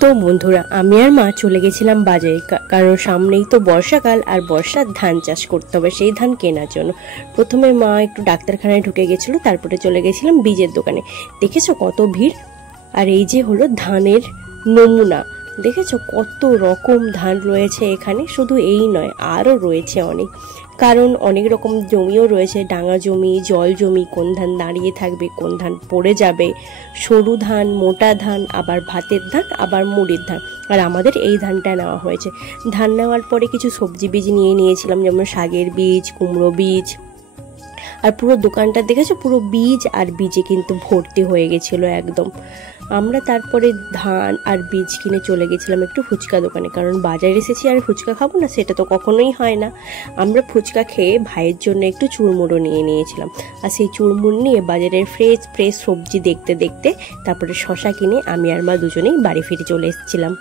তো বন্ধুরা, আমি আর মা চলে গেছিলাম বাজারে, কারণ সামনেই তো বর্ষাকাল আর বর্ষার ধান চাষ করতে হবে, সেই ধান কেনার জন্য। প্রথমে মা একটু ডাক্তারখানায় ঢুকে গেছিল, তারপরে চলে গেছিলাম বীজের দোকানে। দেখেছো কত ভিড়। আর এই যে হলো ধানের নমুনা, দেখেছো কত রকম ধান রয়েছে এখানে। শুধু এই নয়, আরও রয়েছে অনেক, কারণ অনেক রকম জমিও রয়েছে, ডাঙা জমি, জল জমি, কোন ধান দাঁড়িয়ে থাকবে, কোন ধান পড়ে যাবে, সরু ধান, মোটা ধান, আবার ভাতের ধান, আবার মুড়ির ধান। আর আমাদের এই ধানটা নেওয়া হয়েছে। ধান নেওয়ার পরে কিছু সবজি বীজ নিয়েছিলাম, যেমন শাকের বীজ, কুমড়ো বীজ। আর পুরো দোকানটা দেখেছো, পুরো বীজ আর বীজে কিন্তু ভর্তি হয়ে গেছিলো একদম। আমরা তারপরে ধান আর বীজ কিনে চলে গেছিলাম একটু ফুচকা দোকানে, কারণ বাজারে এসেছি আর ফুচকা খাবো না, সেটা তো কখনোই হয় না। আমরা ফুচকা খেয়ে ভাইয়ের জন্য একটু চুরমুড়ো নিয়েছিলাম। আর সেই চুরমুড় নিয়ে বাজারের ফ্রেশ ফ্রেশ সবজি দেখতে দেখতে তারপরে শশা কিনে আমি আর মা দুজনেই বাড়ি ফিরে চলে এসেছিলাম।